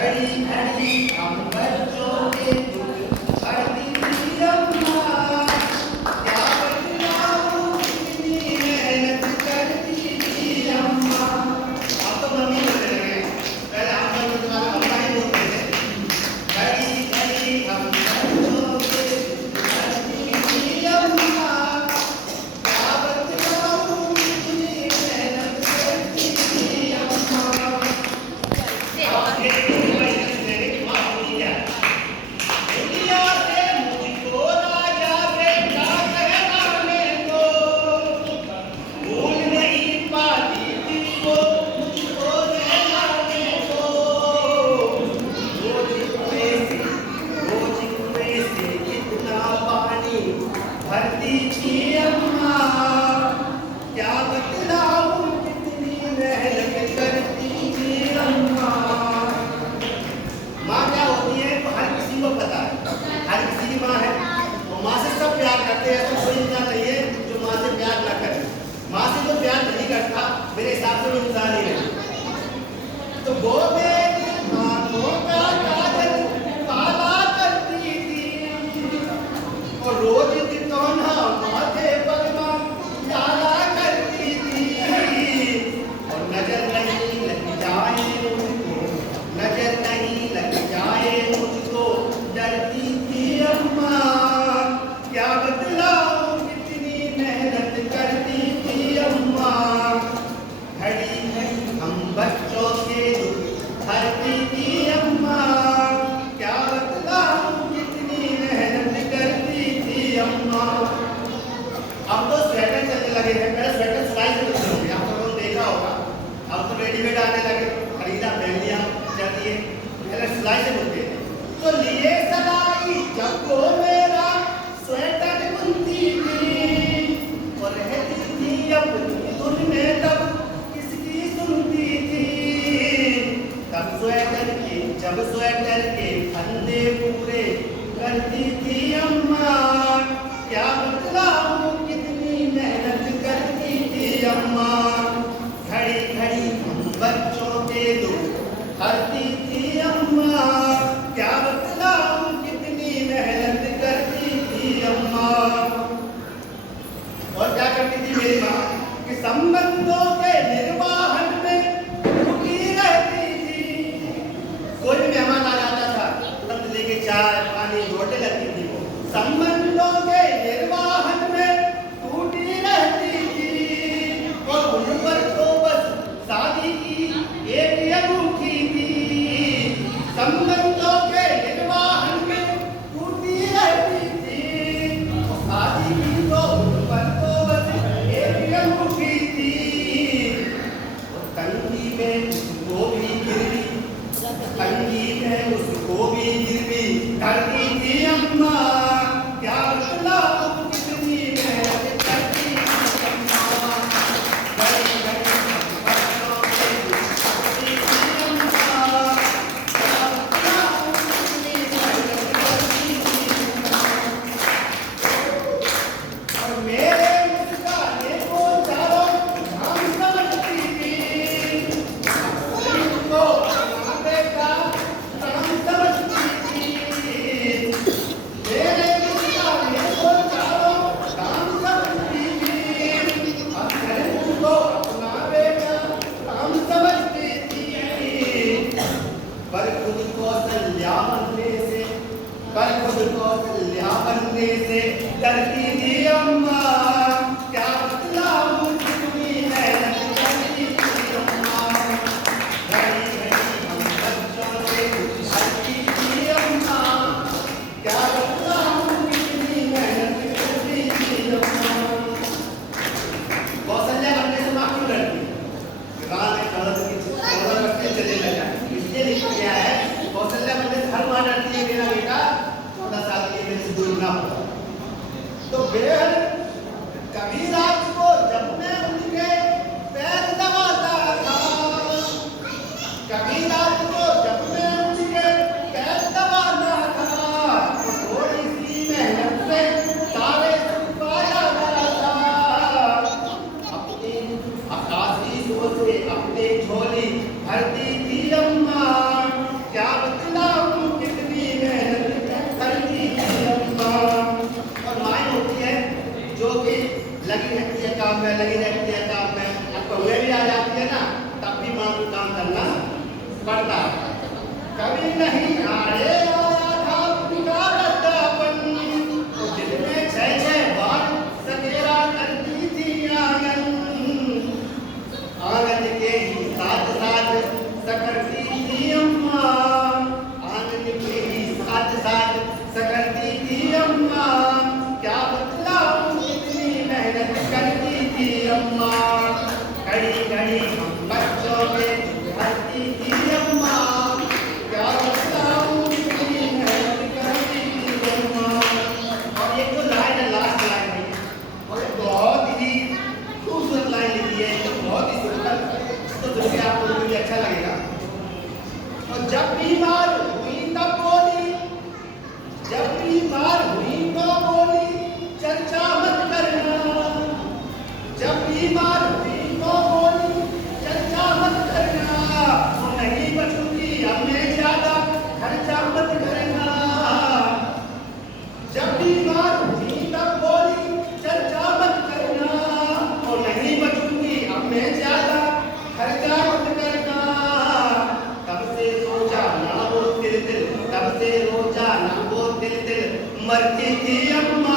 घड़ी घड़ी हम बच्चों के दुख हरती थी अम्मा, क्या बतलाऊं कितनी मेहनत करती थी अम्मा। अब तो मम्मी बोलने लगे, पहले हम लोग तुम्हारा अम्मा ही बोलते थे। घड़ी घड़ी हम बच्चों के दुख हरती थी अम्मा, क्या बतलाऊं कितनी मेहनत करती थी अम्मा। अब ये भरती थी अम्मा, क्या बतलाऊं कितनी मेहनत करती थी अम्मा। माँ क्या होती है तो हर किसी को पता है, हर किसी की माँ है और माँ से सब प्यार करते हैं। तो कोई इंसान नहीं है जो माँ से प्यार ना करे। माँ से जो प्यार नहीं करता मेरे हिसाब से वो इंसान ही नहीं। तो वो मेरी आँखों का काजल काला करती थी और रोज तितौना माथे पर माँ डाला करती थी। और नजर नहीं लग जाए मुझको, नजर नहीं लग जाए मुझको, डरती थी अम्मा, क्या बतलाऊं कितनी मेहनत करती थी अम्मा। घड़ी घड़ी हम बच्चों के दुख हरती थी अम्मा, क्या बतलाऊं कितनी मेहनत करती थी अम्मा। अब तो स्वेटर चलने लगे हैं, पहले स्वेटर सिलाई से बनते होंगे, आप लोगों ने देखा होगा। अब तो रेडीमेड आने लगे, खरीदा पहन लिया जाती है, पहले सिलाई से बनते थे। तो लिए सलाई जब वो मेरा स्वेटर बुनती थी और रहती थी अपनी धुन में, तब किसकी सुनती थी। तब स्वेटर के जब स्वेटर के फंदे पूरे करती थी अम्मा, क्या बतलाऊं कितनी मेहनत करती थी अम्मा। घड़ी घड़ी हम बच्चों के दुख हरती थी अम्मा, क्या बतलाऊं कितनी मेहनत करती थी अम्मा। और क्या करती थी मेरी माँ कि संबंधों के निर्वाहन में जुटी रहती थी। कोई भी मेहमान आ जाता था तुरंत लेके चाय पानी रोटे लगती थी। वो संबंधों के निर्वाहन में टूटी रहती थी और उन पर तो बस शादी की एक अनूठी थी। संबंधों के निर्वाहन में टूटी रहती थी और शादी की तो उन पर तो बस एक अनूठी थी। और तंगी में उसको भी गिरवी, तंगी में उसको भी गिरवी करती थी अम्मा, क्या बतलाऊं कितनी मेहनत करती थी अम्मा। घड़ी घड़ी हम बच्चों के दुख हरती थी अम्मा, क्या बतलाऊं कितनी मेहनत करती थी अम्मा। और मेरे मुस्काने को चारों धाम समझती थी, उनको अपना बेटा राम समझती थी। मेरे मुस्काने को चारों धाम समझती थी, अगर उनको अपना बेटा राम समझती थी। पर खुद कौशल्या बनने से, पर खुद कौशल्या बनने से डरती थी अम्मा, क्या बतलाऊं कितनी मेहनत करती थी अम्मा। घड़ी घड़ी हम बच्चों के दुख हरती थी अम्मा, क्या बतलाऊं कितनी मेहनत करती थी अम्मा। कौशल्या बनने से माँ क्यों डरती है? गाँव में कलर रखते चले लगा, इसलिए लिखा गया है कौशल्या बनने से हर माँ डरती है मेरा बेटा 14 साल के मेरे से दूर ना हो। तो बेहद कभी रात को जब मैं उनके पैर दबाता था, कभी रात को जब मैं उनके पैर दबाता था, तो थोड़ी सी मेहनत से सारे सुख पा जाता था। अपनी आकाशी सोच से अपनी झोली भरती थी अम्मा, क्या पढ़ता। कभी नहीं आड़े आया था उनका रद्दापन, तो दिल में छह छह बार सकेरा करती थी आंगन। आंगन के ही साथ साथ सकरती थी अम्मा, आंगन के ही साथ साथ सकरती थी अम्मा। क्या बतलाऊं कितनी मेहनत करती थी अम्मा, घड़ी घड़ी हम बच्चों के हंसती थी अम्मा। क्या बतलाऊं कितनी मेहनत करती थी अम्मा। और एक तो लाइन है, लास्ट लाइन है, और बहुत ही खूबसूरत लाइन लिखी है, तो बहुत ही सुंदर, तो सुन के आप लोगों को भी अच्छा लगेगा। और जब बीमार हुई तब बोली, जब बीमार हुई तो बोली चर्चा मत करना। जब बीमार हुई तो बोली चर्चा मत करना, वो नहीं बचूंगी अब मैं ज्यादा खर्चा मत करना। जब बीमार हुई तब बोली चर्चा मत करना, वो नहीं बचूंगी अब मैं ज्यादा खर्चा मत करना। तब से रोजा ना वो तिल तिल, तब से रोजा ना वो तिल तिल, मरती थी अम्मा।